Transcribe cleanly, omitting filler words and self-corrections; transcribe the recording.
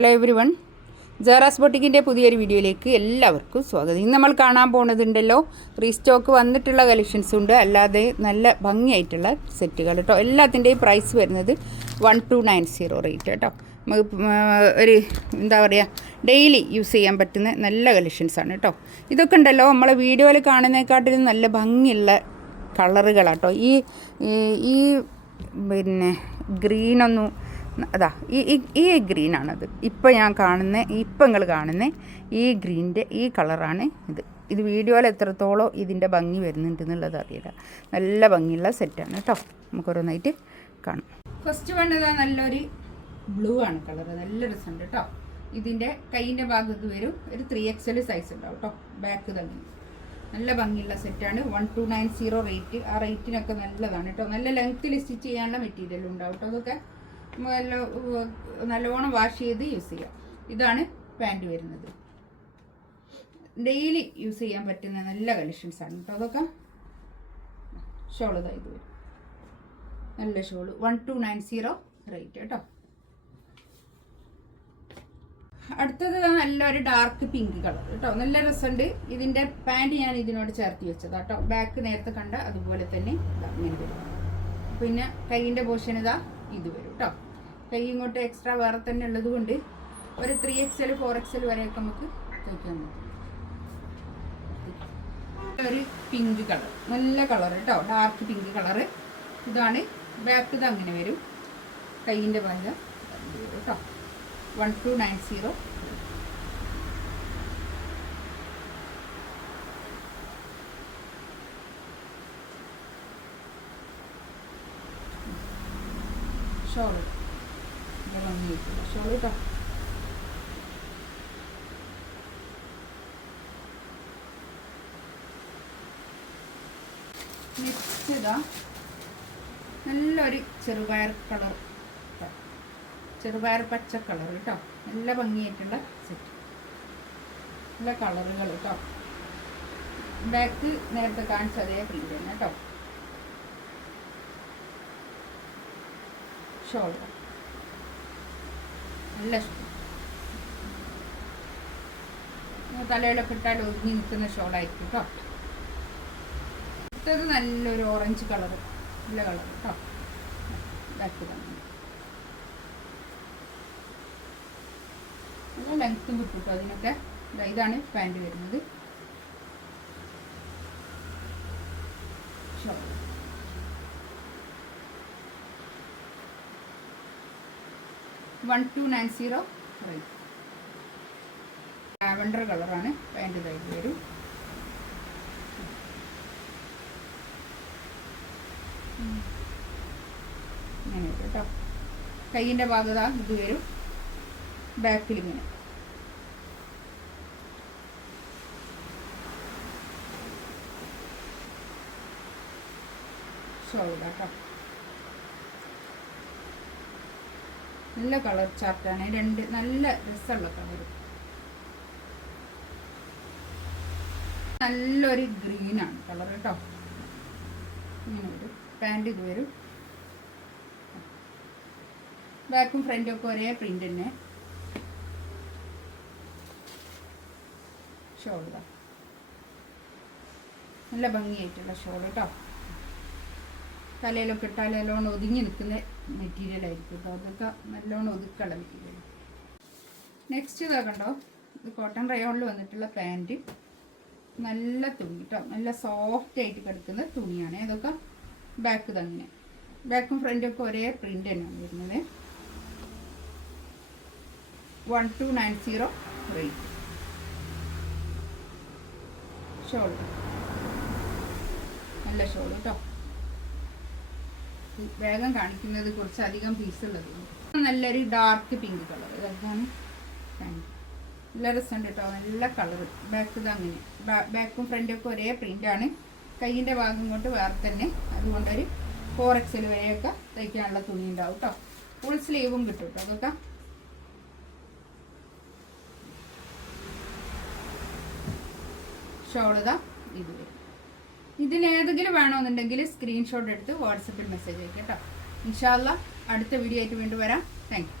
Hello every one, ജാറാസ് ബൊട്ടിക്കിൻ്റെ പുതിയൊരു വീഡിയോയിലേക്ക് എല്ലാവർക്കും സ്വാഗതം. ഇന്ന് നമ്മൾ കാണാൻ പോകുന്നതുണ്ടല്ലോ, റീസ്റ്റോക്ക് വന്നിട്ടുള്ള കളക്ഷൻസ് ഉണ്ട്, അല്ലാതെ നല്ല ഭംഗിയായിട്ടുള്ള സെറ്റുകൾ കേട്ടോ. എല്ലാത്തിൻ്റെയും പ്രൈസ് വരുന്നത് 1290 റേറ്റ് കേട്ടോ. നമുക്ക് ഒരു എന്താ പറയുക, ഡെയിലി യൂസ് ചെയ്യാൻ പറ്റുന്ന നല്ല കളക്ഷൻസാണ് കേട്ടോ. ഇതൊക്കെ ഉണ്ടല്ലോ നമ്മളെ വീഡിയോയിൽ കാണുന്നതിനെക്കാട്ടിലും നല്ല ഭംഗിയുള്ള കളറുകളാട്ടോ. ഈ പിന്നെ ഗ്രീനൊന്നും അതാ ഈ ഗ്രീനാണത്. ഇപ്പം നിങ്ങൾ കാണുന്ന ഈ ഗ്രീനിൻ്റെ ഈ കളറാണ് ഇത് വീഡിയോയിൽ എത്രത്തോളം ഇതിൻ്റെ ഭംഗി വരുന്നുണ്ട് എന്നുള്ളത് അറിയില്ല. നല്ല ഭംഗിയുള്ള സെറ്റാണ് കേട്ടോ. നമുക്കൊരോന്നായിട്ട് കാണാം. ഫസ്റ്റ് വേണ്ടത് നല്ലൊരു ബ്ലൂ ആണ് കളർ, നല്ല രസമുണ്ട് കേട്ടോ. ഇതിൻ്റെ കൈയിൻ്റെ ഭാഗത്ത് വരും ഒരു 3XL സൈസ് ഉണ്ടാവും കേട്ടോ. ബാക്ക് തന്നെ നല്ല ഭംഗിയുള്ള സെറ്റാണ്. 1290 റേറ്റ്. ആ റേറ്റിനൊക്കെ നല്ലതാണ് കേട്ടോ. നല്ല ലെങ്ത്തിൽ സ്റ്റിച്ച് ചെയ്യാനുള്ള മെറ്റീരിയൽ ഉണ്ടാവും കേട്ടോ. അതൊക്കെ നല്ലോണം വാഷ് ചെയ്ത് യൂസ് ചെയ്യാം. ഇതാണ് പാൻറ് വരുന്നത്. ഡെയിലി യൂസ് ചെയ്യാൻ പറ്റുന്ന നല്ല കളക്ഷൻസാണ് കേട്ടോ. അതൊക്കെ ഷോൾ ഇതായത് വരും, നല്ല ഷോള്. 1290 റേറ്റ് കേട്ടോ. അടുത്തത് നല്ലൊരു ഡാർക്ക് പിങ്ക് കളർ കേട്ടോ. നല്ല രസമുണ്ട്. ഇതിൻ്റെ പാൻറ് ഞാൻ ഇതിനോട് ചേർത്ത് വെച്ചതാ കേട്ടോ. ബാക്ക് നേരത്തെ കണ്ട അതുപോലെ തന്നെ ഇങ്ങനെ വരും. പിന്നെ കൈയിൻ്റെ പോർഷൻ ഇതാ ഇത് വരും കേട്ടോ. കൈ ഇങ്ങോട്ട് എക്സ്ട്രാ വേറെ തന്നെ ഉള്ളത് കൊണ്ട് ഒരു 3XL 4XL വരെയൊക്കെ നമുക്ക് തയ്ക്കാൻ പറ്റും. ഒരു പിങ്ക് കളർ, നല്ല കളർ കേട്ടോ, ഡാർക്ക് പിങ്ക് കളറ്. ഇതാണ് ബാക്ക്. ഇത് അങ്ങനെ വരും. കൈയിൻ്റെ ഭാഗം കേട്ടോ. 1290. ഷോള് ഭംഗിയായിട്ടുള്ള ഷോള് കേട്ടോ. നെക്സ്റ്റ് ഇതാ നല്ലൊരു ചെറുപയർ കളർ, ചെറുപയർ പച്ച കളർ കേട്ടോ. നല്ല ഭംഗിയായിട്ടുള്ള സെറ്റ്, നല്ല കളറുകൾ കേട്ടോ. ബാക്ക് നേരത്തെ കാണിച്ച അതേ പ്രിന്റ് തന്നെ കേട്ടോ. ഷോൾ നല്ല തലയിലൊക്കെ ഇട്ടാൽ ഒതുങ്ങി നിൽക്കുന്ന ഷോളായിരിക്കും കേട്ടോ. അടുത്തത് നല്ലൊരു ഓറഞ്ച് കളർ, നല്ല കളർ കേട്ടോ. ബാക്ക് തന്നെ നല്ല ലെങ്ത്തും കിട്ടും കേട്ടോ അതിനൊക്കെ. ഇതാണ് പാൻറ് വരുന്നത്. Shawl $1290 rate. ലാവൻഡർ കളറാണ് പാൻറ് ഇതായിട്ട് വരും. ഇങ്ങനെ വരും കേട്ടോ. കൈയിൻ്റെ ഭാഗത ഇത് വരും. ബാക്കിൽ ഇങ്ങനെ ഷോൾ കേട്ടോ. നല്ല കളർ ചാർട്ടാണ്. രണ്ട് നല്ല രസമുള്ള കളർ. നല്ലൊരു ഗ്രീനാണ് കളർ കേട്ടോ. ഇങ്ങനെ വരും. പാൻറ് ഇത് വരും. ബാക്കും ഫ്രണ്ടും ഒക്കെ ഒരേ പ്രിന്റ് തന്നെ. ഷോൾ നല്ല ഭംഗിയായിട്ടുള്ള ഷോൾ കേട്ടോ. തലയിലൊക്കെ ഇട്ടാൽ നല്ലോണം ഒതുങ്ങി നിൽക്കുന്ന മെറ്റീരിയൽ ആയിരിക്കും കേട്ടോ. അതൊക്കെ നല്ലോണം ഒതുക്കുള്ള മെറ്റീരിയൽ. നെക്സ്റ്റ് ഇതാ കണ്ടോ, ഇത് കോട്ടൺ റയോണിൽ വന്നിട്ടുള്ള പാൻറ്. നല്ല തുണി കേട്ടോ, നല്ല സോഫ്റ്റ് ആയിട്ട് കിടക്കുന്ന തുണിയാണ്. ഇതൊക്കെ ബാക്ക് തന്നെ. ബാക്കും ഫ്രണ്ടും ഒക്കെ ഒരേ പ്രിന്റ് തന്നെയാണ് വരുന്നത്. 1290 റേറ്റ്. ഷോൾ നല്ല ഷോൾ കേട്ടോ. വേഗം കാണിക്കുന്നത് കുറച്ച് അധികം പീസുള്ളത്. നല്ലൊരു ഡാർക്ക് പിങ്ക് കളർ. ഇതാണ് നല്ല രസമുണ്ട് കേട്ടോ. നല്ല കളർ. ബാക്ക് ഇത് അങ്ങനെ. ബാക്കും ഫ്രണ്ടും ഒക്കെ ഒരേ പ്രിൻ്റാണ്. കൈയിൻ്റെ ഭാഗം കൊണ്ട് വേറെ തന്നെ. അതുകൊണ്ടൊരു 4XL വരെയൊക്കെ തയ്ക്കാനുള്ള തുണി ഉണ്ടാവും കേട്ടോ. ഫുൾ സ്ലീവും കിട്ടും കേട്ടോ. അതൊക്കെ ഷോളിതാ ഇത് വരും. ഇതിലേതെങ്കിലും വേണമെന്നുണ്ടെങ്കിൽ സ്ക്രീൻഷോട്ട് എടുത്ത് വാട്സപ്പിൽ മെസ്സേജ് അയക്കാം കേട്ടോ. ഇൻഷാ അല്ലാഹ് അടുത്ത വീഡിയോ ആയിട്ട് വീണ്ടും വരാം. Thank you.